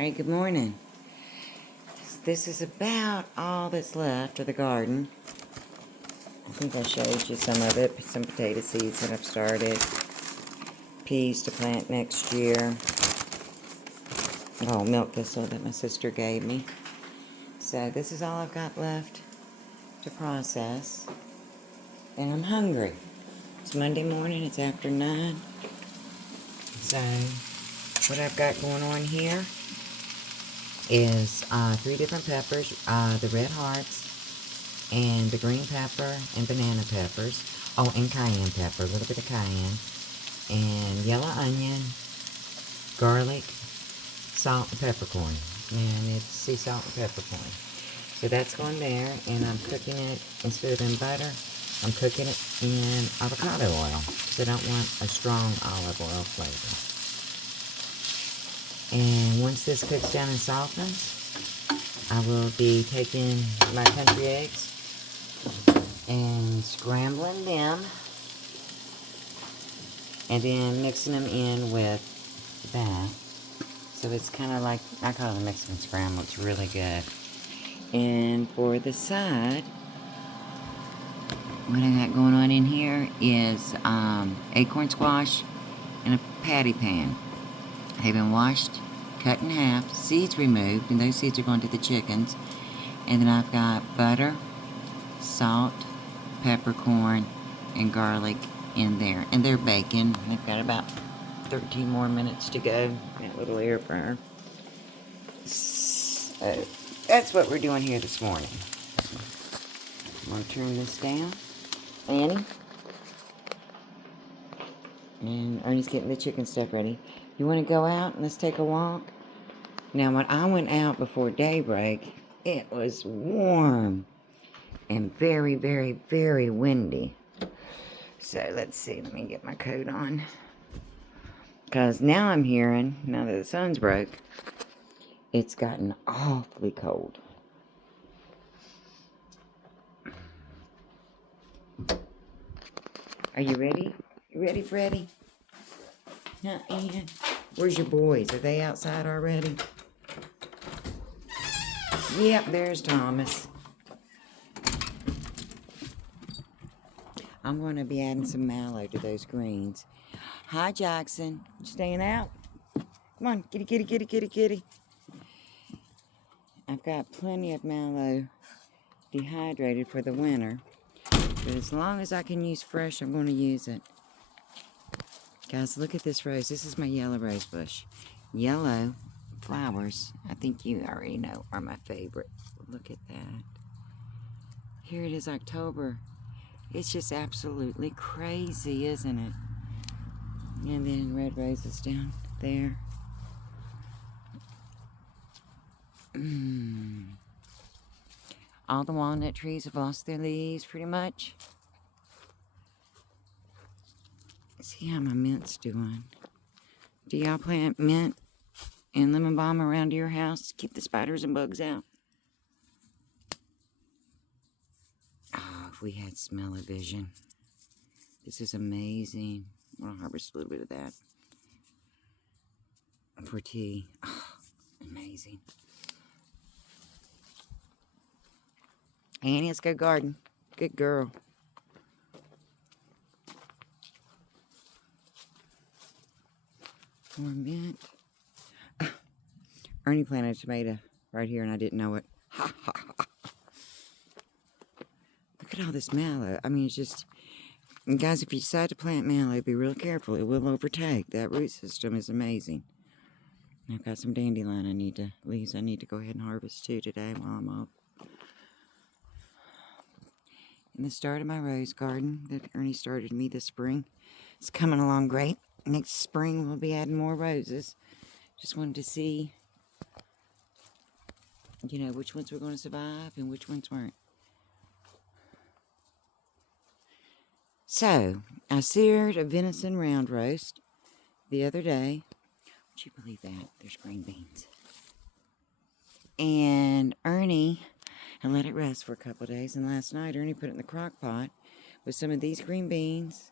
Alright, good morning. This is about all that's left of the garden. I think I showed you some of it. Some potato seeds that I've started. Peas to plant next year. Oh, milk thistle that my sister gave me. So this is all I've got left to process. And I'm hungry. It's Monday morning. It's after 9. So what I've got going on here is 3 different peppers, the red hearts, and the green pepper, and banana peppers. Oh, and cayenne pepper, a little bit of cayenne, and yellow onion, garlic, salt, and peppercorn. And it's sea salt and peppercorn. So that's going there, and I'm cooking it, instead of in butter, I'm cooking it in avocado oil, because I don't want a strong olive oil flavor. And once this cooks down and softens, I will be taking my country eggs and scrambling them, and then mixing them in with that. So it's kind of like, I call it a Mexican scramble. It's really good. And for the side, what I got going on in here is acorn squash in a patty pan. They've been washed, cut in half, seeds removed, and those seeds are going to the chickens. And then I've got butter, salt, peppercorn, and garlic in there. And they're baking. I've got about 13 more minutes to go. That little air fryer. So that's what we're doing here this morning. I'm going to turn this down. Annie? And Ernie's getting the chicken stuff ready. You want to go out and let's take a walk? Now, when I went out before daybreak, it was warm and very, very, very windy. So, let's see. Let me get my coat on. Because now I'm hearing, now that the sun's broke, it's gotten awfully cold. Are you ready? You ready, Freddie? Not Ian. Where's your boys? Are they outside already? Yep, there's Thomas. I'm going to be adding some mallow to those greens. Hi, Jackson. You staying out? Come on, kitty, kitty, kitty, kitty, kitty. I've got plenty of mallow dehydrated for the winter. But as long as I can use fresh, I'm going to use it. Guys, look at this rose. This is my yellow rose bush. Yellow flowers, I think you already know, are my favorite. Look at that. Here it is, October. It's just absolutely crazy, isn't it? And then red roses down there. All the walnut trees have lost their leaves pretty much. See how my mint's doing. Do y'all plant mint and lemon balm around your house to keep the spiders and bugs out? Oh, if we had smell-o-vision. This is amazing. I'll harvest a little bit of that for tea. Oh, amazing. Annie, let's go garden. Good girl. More mint. Ernie planted a tomato right here and I didn't know it. Ha ha ha. Look at all this mallow. I mean, it's just... And guys, if you decide to plant mallow, be real careful. It will overtake. That root system is amazing. I've got some dandelion leaves I need to go ahead and harvest too today while I'm off. And the start of my rose garden that Ernie started me this spring. It's coming along great. Next spring we'll be adding more roses. Just wanted to see, you know, which ones were going to survive and which ones weren't. So, I seared a venison round roast the other day. Would you believe that? There's green beans. And Ernie, I let it rest for a couple of days. And last night, Ernie put it in the crock pot with some of these green beans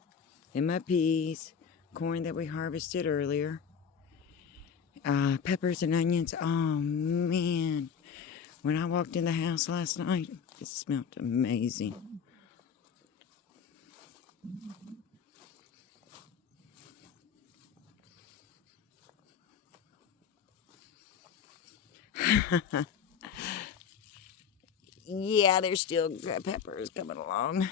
and my peas, corn that we harvested earlier. Peppers and onions. Oh, man. When I walked in the house last night, it smelled amazing. Yeah, there's still peppers coming along.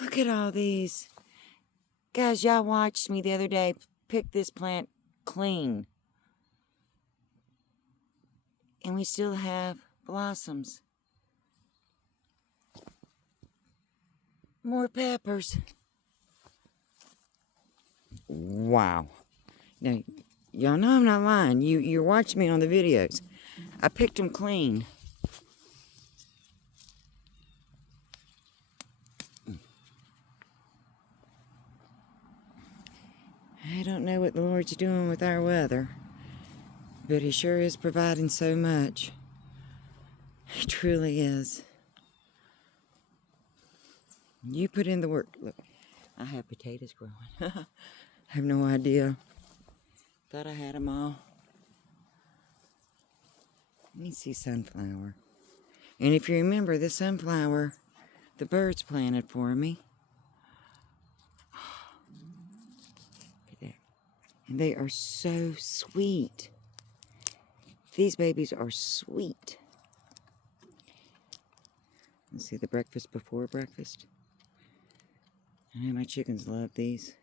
Look at all these. Guys, y'all watched me the other day pick this plant clean. And we still have blossoms. More peppers. Wow. Now, y'all know I'm not lying. You're watching me on the videos. I picked them clean. I don't know what the Lord's doing with our weather, but He sure is providing so much. He truly is. You put in the work. Look, I have potatoes growing. I have no idea. Thought I had them all. Let me see sunflower. And if you remember, the sunflower, the birds planted for me. Look at that. And they are so sweet. These babies are sweet. Let's see, the breakfast before breakfast. I know my chickens love these.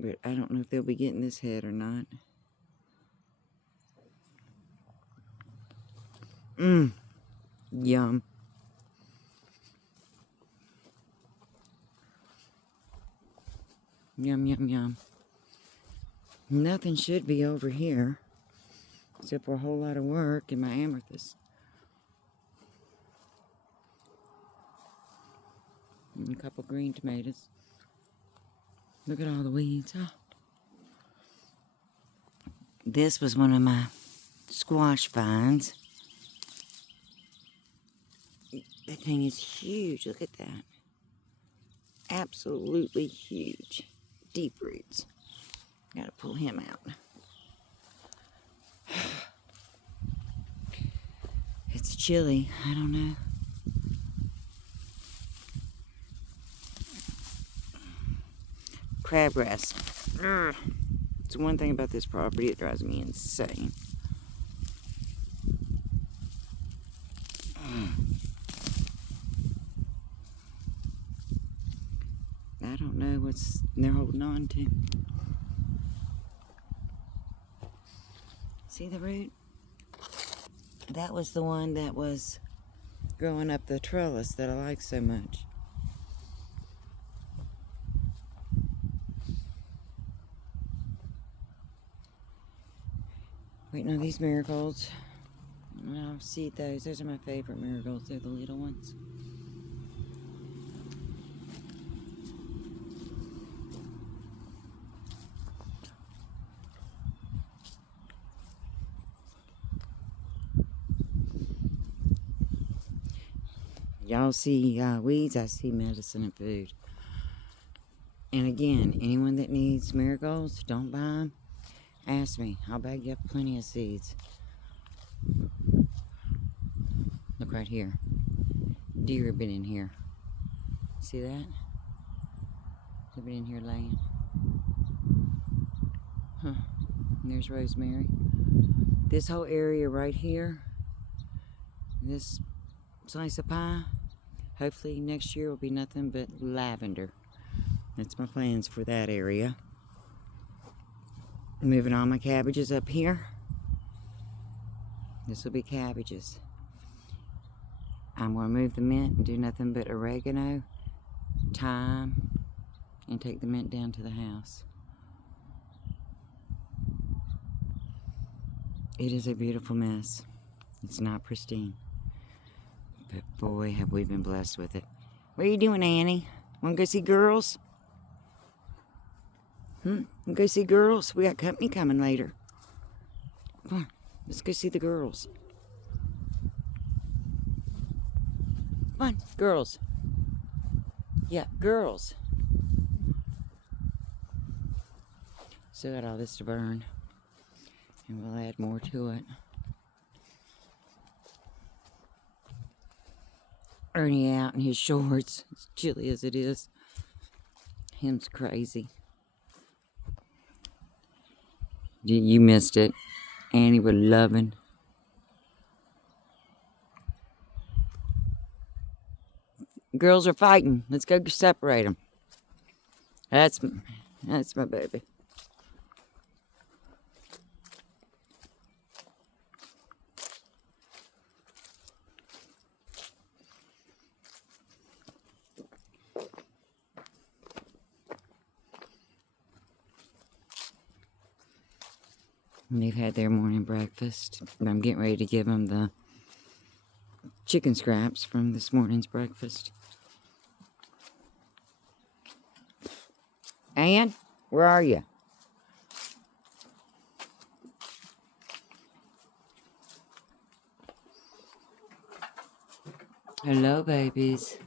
But I don't know if they'll be getting this head or not. Mmm. Yum. Yum, yum, yum. Nothing should be over here. Except for a whole lot of work in my amethyst. And a couple green tomatoes. Look at all the weeds. Oh. This was one of my squash vines. That thing is huge. Look at that. Absolutely huge. Deep roots. Gotta pull him out. It's chilly. I don't know. Crabgrass. It's one thing about this property. It drives me insane. I don't know what's they're holding on to. See the root? That was the one that was growing up the trellis that I like so much. Waiting on these marigolds. I'll seed those. Those are my favorite marigolds. They're the little ones. Y'all see weeds, I see medicine and food. And again, anyone that needs marigolds, don't buy them. Ask me. I'll bag you up plenty of seeds. Look right here. Deer have been in here. See that? They've been in here laying. Huh. And there's rosemary. This whole area right here, this slice of pie, hopefully next year will be nothing but lavender. That's my plans for that area. Moving all my cabbages up here. This will be cabbages. I'm going to move the mint and do nothing but oregano, thyme, and take the mint down to the house. It is a beautiful mess. It's not pristine. But boy, have we been blessed with it. What are you doing, Annie? Want to go see girls? Go see girls? We got company coming later. Come on, let's go see the girls. Come on, girls. Yeah, girls. Still got all this to burn. And we'll add more to it. Ernie out in his shorts, as chilly as it is. Him's crazy. You missed it. Annie was loving. Girls are fighting. Let's go separate them. That's my baby. And they've had their morning breakfast. I'm getting ready to give them the chicken scraps from this morning's breakfast. Ann, where are you? Hello, babies.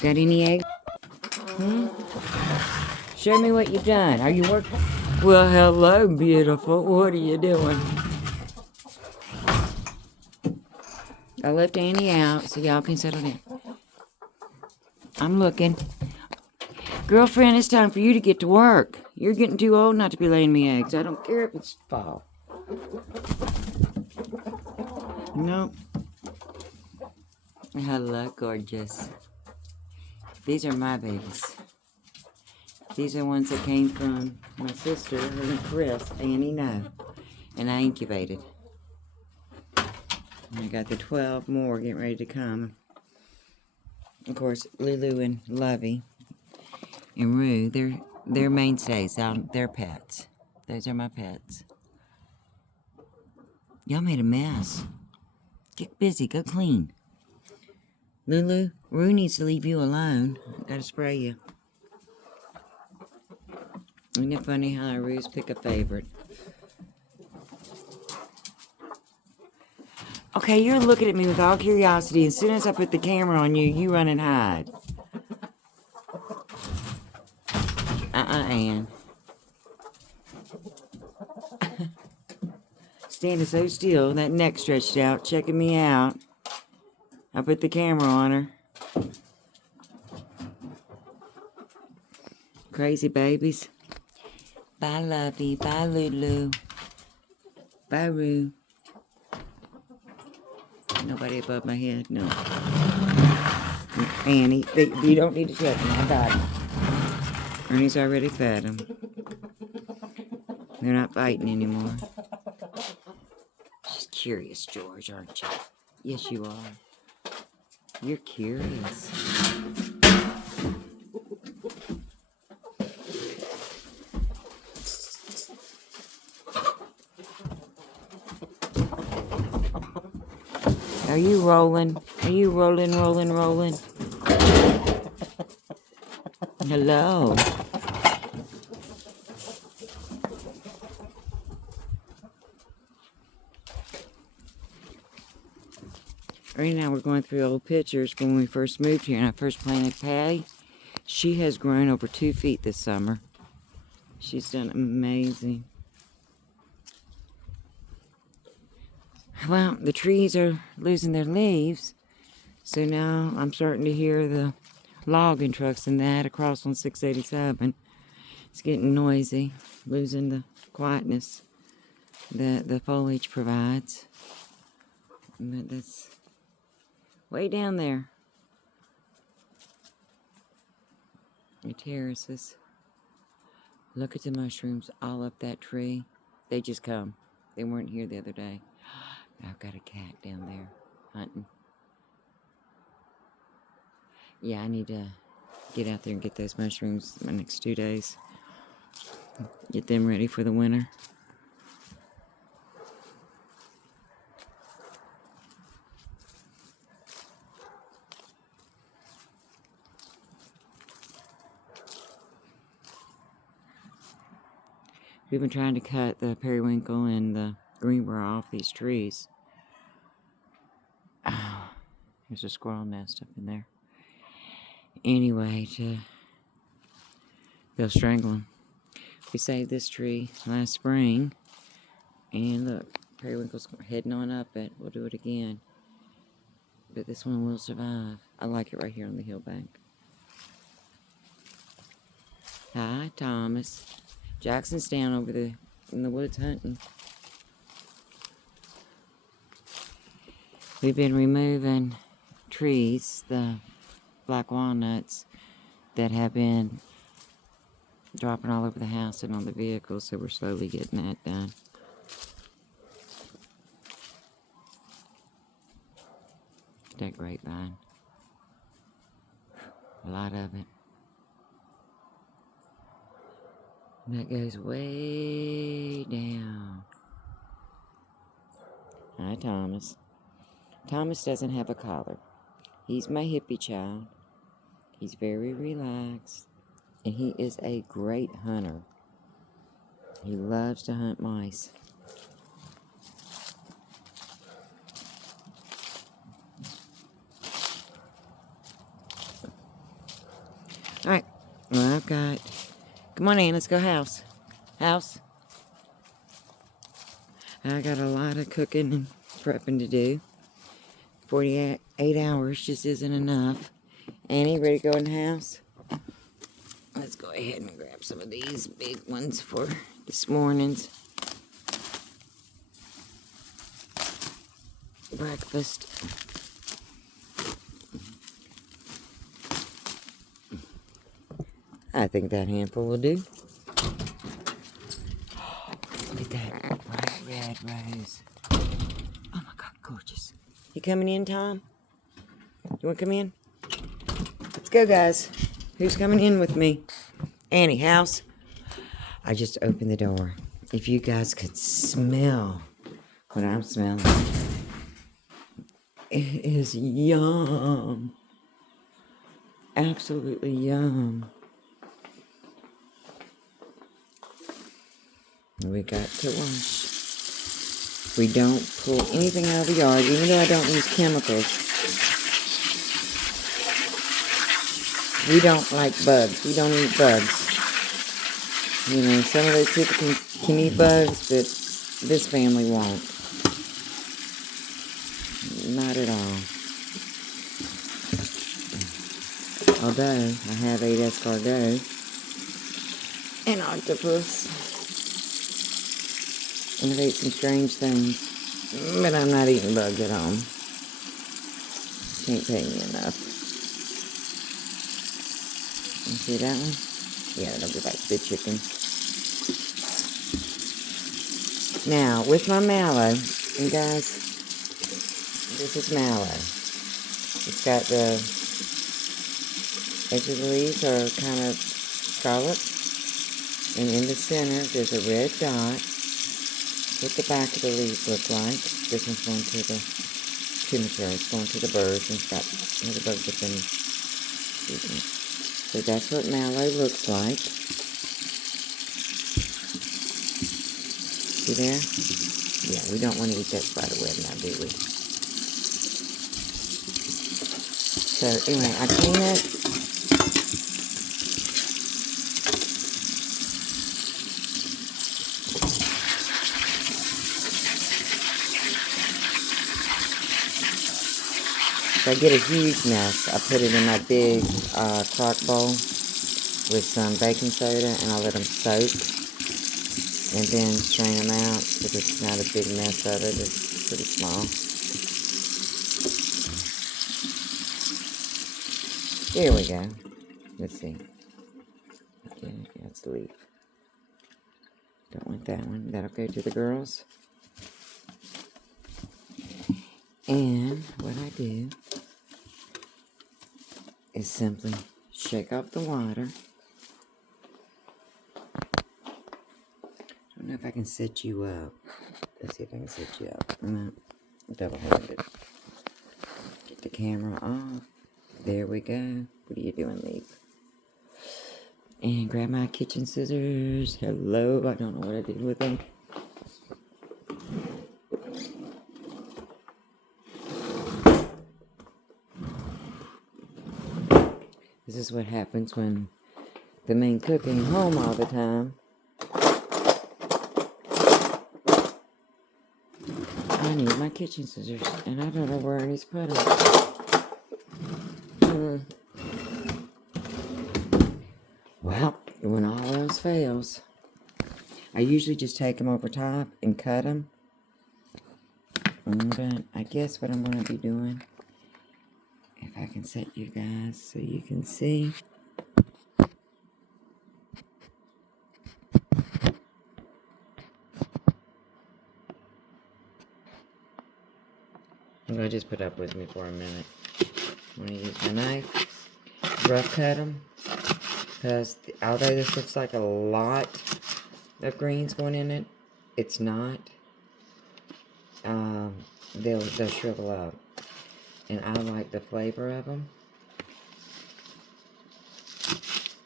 Got any eggs? Show me what you've done. Are you working? Well, hello, beautiful. What are you doing? I left Annie out so y'all can settle down. I'm looking. Girlfriend, it's time for you to get to work. You're getting too old not to be laying me eggs. I don't care if it's fall. Nope. Hello, gorgeous. These are my babies. These are ones that came from my sister, her and Chris, Annie no. And I incubated. And I got the 12 more getting ready to come. Of course, Lulu and Lovey and Rue, they're mainstays. They're pets. Those are my pets. Y'all made a mess. Get busy. Go clean. Lulu, Rue needs to leave you alone. Gotta spray you. Isn't it funny how Rue's pick a favorite? Okay, you're looking at me with all curiosity. As soon as I put the camera on you, you run and hide. Ann. Standing so still, that neck stretched out, checking me out. I put the camera on her. Crazy babies. Bye, Lovey. Bye, Lulu. Bye, Rue. Nobody above my head, no. Annie, you don't need to check me. I got it. Ernie's already fed them. They're not fighting anymore. She's curious, George, aren't you? Yes, you are. You're curious. Are you rolling? Are you rolling? Hello. Right now we're going through old pictures when we first moved here and I first planted Patty. She has grown over 2 feet this summer. She's done amazing. Well, the trees are losing their leaves, so now I'm starting to hear the logging trucks and that across on 687. It's getting noisy, losing the quietness that the foliage provides. But that's way down there. The terraces. Look at the mushrooms all up that tree. They just come. They weren't here the other day. I've got a cat down there hunting. Yeah, I need to get out there and get those mushrooms in the next 2 days. Get them ready for the winter. We've been trying to cut the periwinkle and the greenbrier off these trees. Oh, there's a squirrel nest up in there. anyway to go strangle them. We saved this tree last spring, and look, periwinkle's heading on up it. We'll do it again, but this one will survive. I like it right here on the hill bank. Hi, Thomas. Jackson's down over in the woods hunting. We've been removing trees, the black walnuts that have been dropping all over the house and on the vehicle, so we're slowly getting that done. That grapevine. A lot of it. That goes way down. Hi, Thomas. Thomas doesn't have a collar. He's my hippie child. He's very relaxed. And he is a great hunter. He loves to hunt mice. Alright. Well, I've got... Come on in, let's go house. House. I got a lot of cooking and prepping to do. 48 hours just isn't enough. Annie, ready to go in the house? Let's go ahead and grab some of these big ones for this morning's breakfast. I think that handful will do. Look at that bright red rose. Oh my God, gorgeous. You coming in, Tom? You want to come in? Let's go, guys. Who's coming in with me? Annie, house. I just opened the door. If you guys could smell what I'm smelling. It is yum. Absolutely yum. We got to wash. We don't pull anything out of the yard, even though I don't use chemicals. We don't like bugs. We don't eat bugs. You know, some of those people can eat bugs, but this family won't. Not at all. Although, I have ate escargot and octopus. And I've ate some strange things. But I'm not eating bugs at home. Can't pay me enough. You see that one? Yeah, that'll go back to the chicken. Now, with my mallow, and guys, this is mallow. It's got the edge of the leaves are kind of scalloped. And in the center, there's a red dot. What the back of the leaf look like. This one's going to the cemetery. It's going to the birds. And it's got, the birds have been eaten. So that's what mallow looks like. See there? Yeah, we don't want to eat that spider web now, do we? So anyway, I clean it. If I get a huge mess, I put it in my big crock bowl with some baking soda, and I'll let them soak, and then strain them out, because it's not a big mess of it, it's pretty small. Here we go. Let's see. Okay, that's the leaf. Don't want that one. That'll go to the girls. And what I do is simply shake off the water. I don't know if I can set you up. Let's see if I can set you up. I'm not double-handed. Get the camera off. There we go. What are you doing, Leaf? And grab my kitchen scissors. Hello. I don't know what I did with them. This is what happens when the main cook ain't home all the time. I need my kitchen scissors, and I don't know where I need to put them. Well, when all else fails, I usually just take them over top and cut them. But I guess what I'm going to be doing, if I can set you guys so you can see. I'm going to just put up with me for a minute. I'm going to use my knife, rough cut them, because although this looks like a lot of greens going in it, it's not. They'll shrivel up, and I like the flavor of them.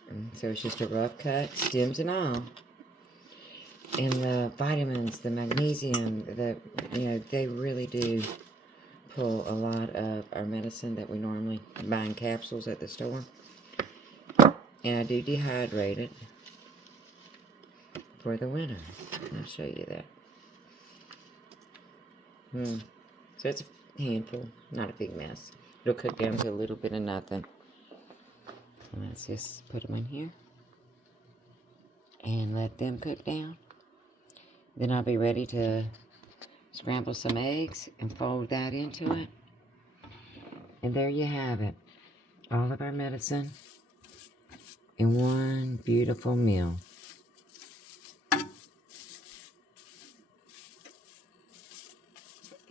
And so it's just a rough cut, stems and all. And the vitamins, the magnesium, they really do pull a lot of our medicine that we normally buy in capsules at the store. And I do dehydrate it for the winter. I'll show you that. So it's a handful, not a big mess. It'll cook down to a little bit of nothing. And let's just put them in here and let them cook down. Then I'll be ready to scramble some eggs and fold that into it. And there you have it. All of our medicine in one beautiful meal.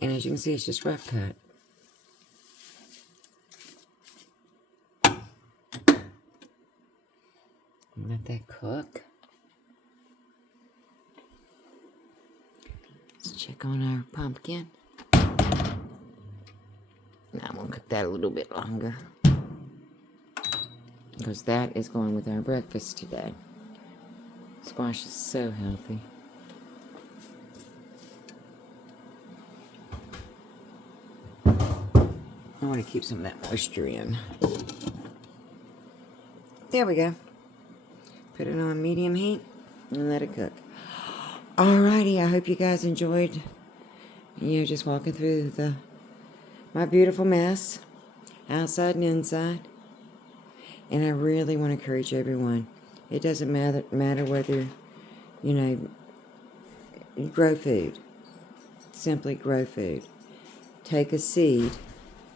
And as you can see, it's just rough cut. Let that cook. Let's check on our pumpkin. Now I'm going to cook that a little bit longer, because that is going with our breakfast today. Squash is so healthy. I want to keep some of that moisture in. There we go. Put it on medium heat and let it cook. Alrighty, I hope you guys enjoyed, just walking through my beautiful mess, outside and inside. And I really want to encourage everyone. It doesn't matter whether, you grow food. Simply grow food. Take a seed.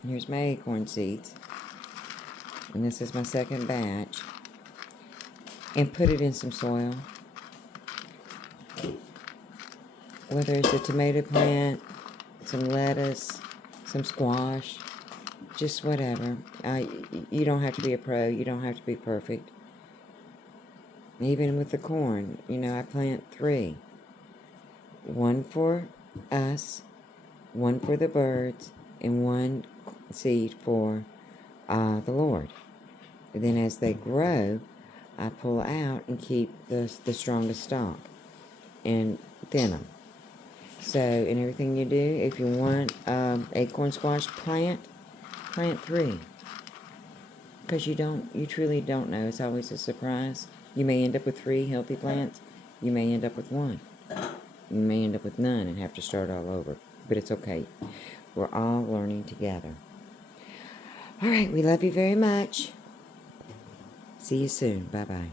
Here's my acorn seeds. And this is my second batch. And put it in some soil. Whether it's a tomato plant, some lettuce, some squash, just whatever. You don't have to be a pro. You don't have to be perfect. Even with the corn, I plant 3. 1 for us, 1 for the birds, and 1 seed for the Lord. And then as they grow, I pull out and keep the strongest stalk and thin them. So, in everything you do, if you want acorn squash, plant 3. Because you truly don't know. It's always a surprise. You may end up with 3 healthy plants. You may end up with 1. You may end up with none and have to start all over. But it's okay. We're all learning together. All right, we love you very much. See you soon. Bye-bye.